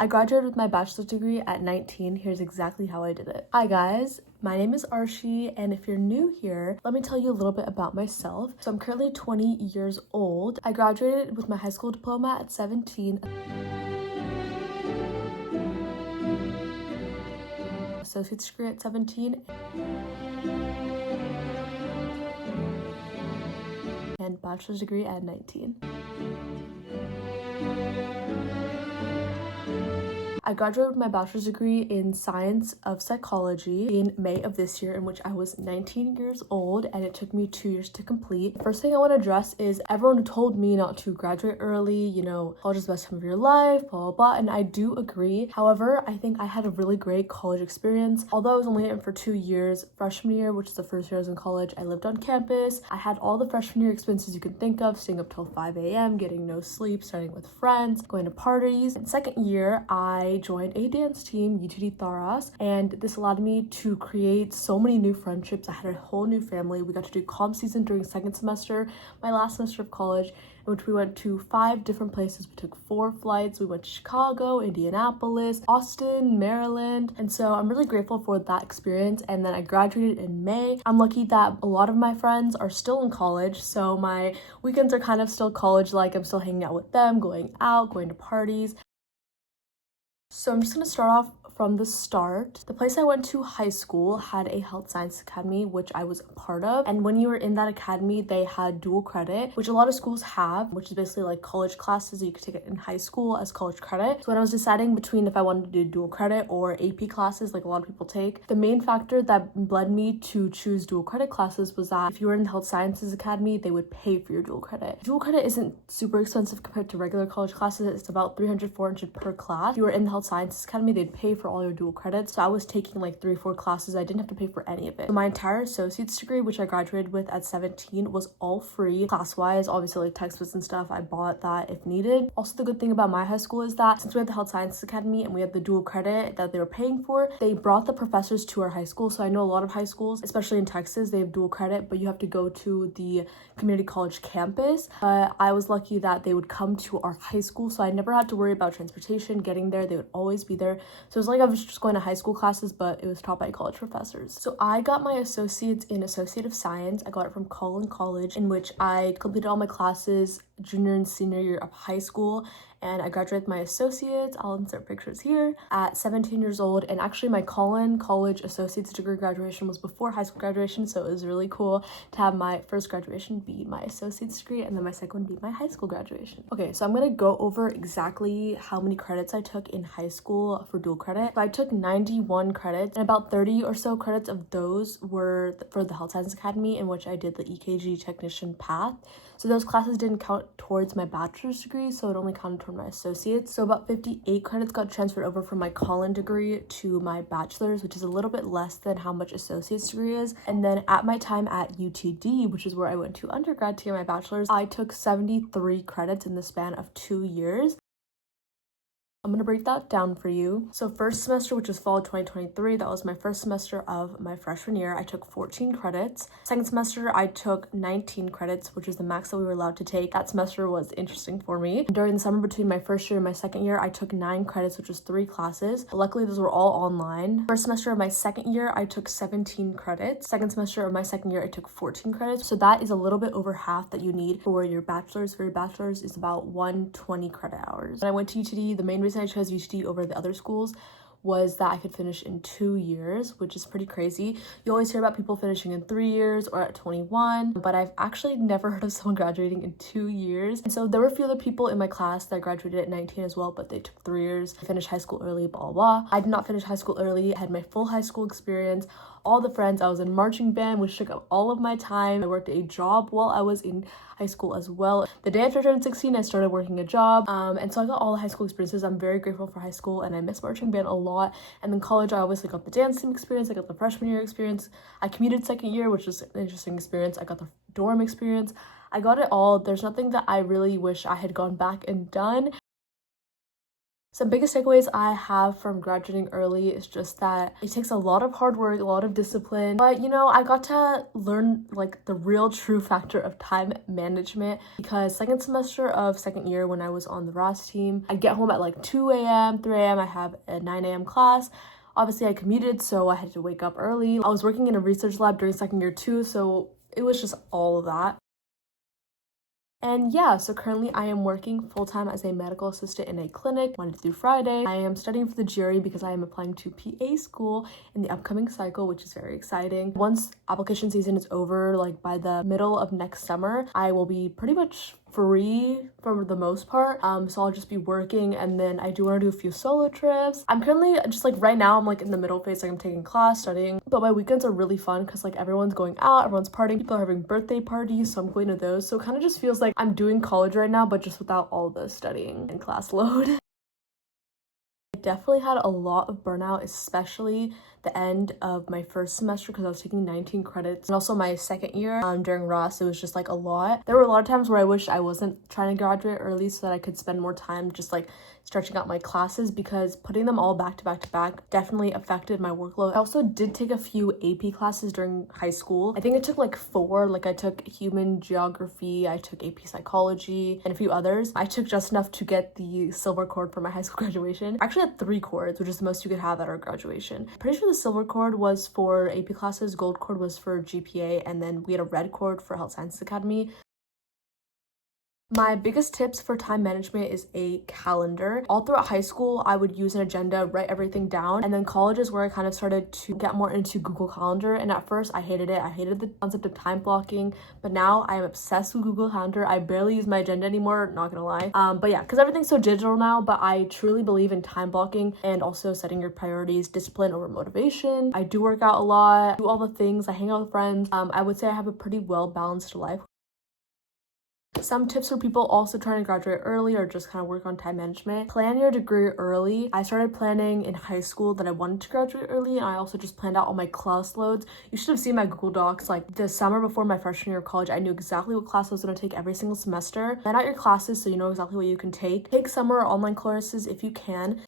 I graduated with my bachelor's degree at 19. Here's exactly how I did it. Hi guys, my name is Arshi, and if you're new here, let me tell you a little bit about myself. So I'm currently 20 years old. I graduated with my high school diploma at 17. Associate's degree at 17. And bachelor's degree at 19. I graduated with my bachelor's degree in science of psychology in May of this year, in which I was 19 years old, and it took me 2 years to complete. The first thing I want to address is everyone told me not to graduate early, college is the best time of your life, blah, blah, blah, and I do agree. However, I think I had a really great college experience. Although I was only in for 2 years, freshman year, which is the first year I was in college, I lived on campus. I had all the freshman year expenses you can think of, staying up till 5 a.m., getting no sleep, starting with friends, going to parties. In second year, I joined a dance team, UTD Tharas, and this allowed me to create so many new friendships. I had a whole new family. We got to do comp season during second semester, my last semester of college, in which we went to 5 different places. We took 4 flights. We went to Chicago, Indianapolis, Austin, Maryland, and so I'm really grateful for that experience. And then I graduated in May. I'm lucky that a lot of my friends are still in college, so my weekends are kind of still college-like. I'm still hanging out with them, going out, going to parties. So I'm just going to start off from the start. The place I went to high school had a health science academy, which I was a part of. And when you were in that academy, they had dual credit, which a lot of schools have, which is basically like college classes that you could take it in high school as college credit. So when I was deciding between if I wanted to do dual credit or AP classes, like a lot of people take, the main factor that led me to choose dual credit classes was that if you were in the health sciences academy, they would pay for your dual credit. Dual credit isn't super expensive compared to regular college classes. It's about $300-$400 per class. If you were in the health sciences academy, they'd pay for all your dual credits. So I was taking like 3-4 classes. I didn't have to pay for any of it. So my entire associate's degree, which I graduated with at 17, was all free class-wise. Obviously, like textbooks and stuff, I bought that if needed. Also, the good thing about my high school is that since we had the health sciences academy and we had the dual credit that they were paying for, they brought the professors to our high school. So I know a lot of high schools, especially in Texas, they have dual credit, but you have to go to the community college campus. But I was lucky that they would come to our high school, so I never had to worry about transportation, getting there. They would always be there. So it was like I was just going to high school classes, but it was taught by college professors. So I got my associates in Associate of Science. I got it from Collin College, in which I completed all my classes junior and senior year of high school, and I graduated with my associates. I'll insert pictures here at 17 years old. And actually my Collin College associate's degree graduation was before high school graduation, so it was really cool to have my first graduation be my associate's degree and then my second one be my high school graduation. Okay, so I'm gonna go over exactly how many credits I took in high school for dual credit. So I took 91 credits, and about 30 or so credits of those were for the Health Science Academy, in which I did the EKG technician path. So those classes didn't count towards my bachelor's degree, so it only counted toward my associates. So about 58 credits got transferred over from my Collin degree to my bachelor's, which is a little bit less than how much associate's degree is. And then at my time at UTD, which is where I went to undergrad to get my bachelor's, I took 73 credits in the span of 2 years. I'm gonna break that down for you. So first semester, which was fall 2023, that was my first semester of my freshman year, I took 14 credits. Second semester, I took 19 credits, which is the max that we were allowed to take. That semester was interesting for me. During the summer between my first year and my second year, I took 9 credits, which was 3 classes. Luckily, those were all online. First semester of my second year, I took 17 credits. Second semester of my second year, I took 14 credits. So that is a little bit over half that you need for your bachelor's. For your bachelor's is about 120 credit hours. When I went to UTD, the main reason I chose UTD over the other schools was that I could finish in 2 years, which is pretty crazy. You always hear about people finishing in 3 years or at 21, but I've actually never heard of someone graduating in 2 years. And so there were a few other people in my class that graduated at 19 as well, but they took 3 years. I finished high school early, blah, blah. I did not finish high school early. I had my full high school experience, all the friends. I was in marching band, which took up all of my time. I worked a job while I was in high school as well. The day after I turned 16, I started working a job. And so I got all the high school experiences. I'm very grateful for high school, and I miss marching band a lot. And then college, I obviously got the dance team experience. I got the freshman year experience. I commuted second year, which was an interesting experience. I got the dorm experience. I got it all. There's nothing that I really wish I had gone back and done. Some biggest takeaways I have from graduating early is just that it takes a lot of hard work, a lot of discipline, but I got to learn like the real true factor of time management because second semester of second year when I was on the RAS team, I get home at like 2 a.m., 3 a.m., I have a 9 a.m. class. Obviously I commuted, so I had to wake up early. I was working in a research lab during second year too, so it was just all of that. And yeah, so currently I am working full-time as a medical assistant in a clinic Monday through Friday. I am studying for the GRE because I am applying to PA school in the upcoming cycle, which is very exciting. Once application season is over, like by the middle of next summer, I will be pretty much free for the most part, so I'll just be working, and then I do want to do a few solo trips. I'm currently just like right now I'm like in the middle phase, like I'm taking class, studying, but my weekends are really fun because like everyone's going out, everyone's partying, people are having birthday parties, so I'm going to those. So it kind of just feels like I'm doing college right now, but just without all the studying and class load. I definitely had a lot of burnout, especially the end of my first semester because I was taking 19 credits, and also my second year during Ross, it was just like a lot. There were a lot of times where I wish I wasn't trying to graduate early so that I could spend more time just like stretching out my classes, because putting them all back to back to back definitely affected my workload. I also did take a few AP classes during high school. I think I took like 4, like I took human geography, I took AP psychology, and a few others. I took just enough to get the silver cord for my high school graduation. I actually had 3 cords, which is the most you could have at our graduation. Pretty sure the silver cord was for AP classes, gold cord was for GPA, and then we had a red cord for Health Sciences Academy. My biggest tips for time management is a calendar. All throughout high school, I would use an agenda, write everything down, and then college is where I kind of started to get more into Google Calendar, and at first I hated it. I hated the concept of time blocking, but now I am obsessed with Google Calendar. I barely use my agenda anymore, not gonna lie. But yeah, because everything's so digital now, but I truly believe in time blocking and also setting your priorities, discipline over motivation. I do work out a lot, do all the things, I hang out with friends. I would say I have a pretty well-balanced life. Some tips for people also trying to graduate early or just kind of work on time management. Plan your degree early. I started planning in high school that I wanted to graduate early, and I also just planned out all my class loads. You should have seen my Google Docs. Like the summer before my freshman year of college, I knew exactly what class I was going to take every single semester. Plan out your classes so you know exactly what you can take. Take summer online courses if you can.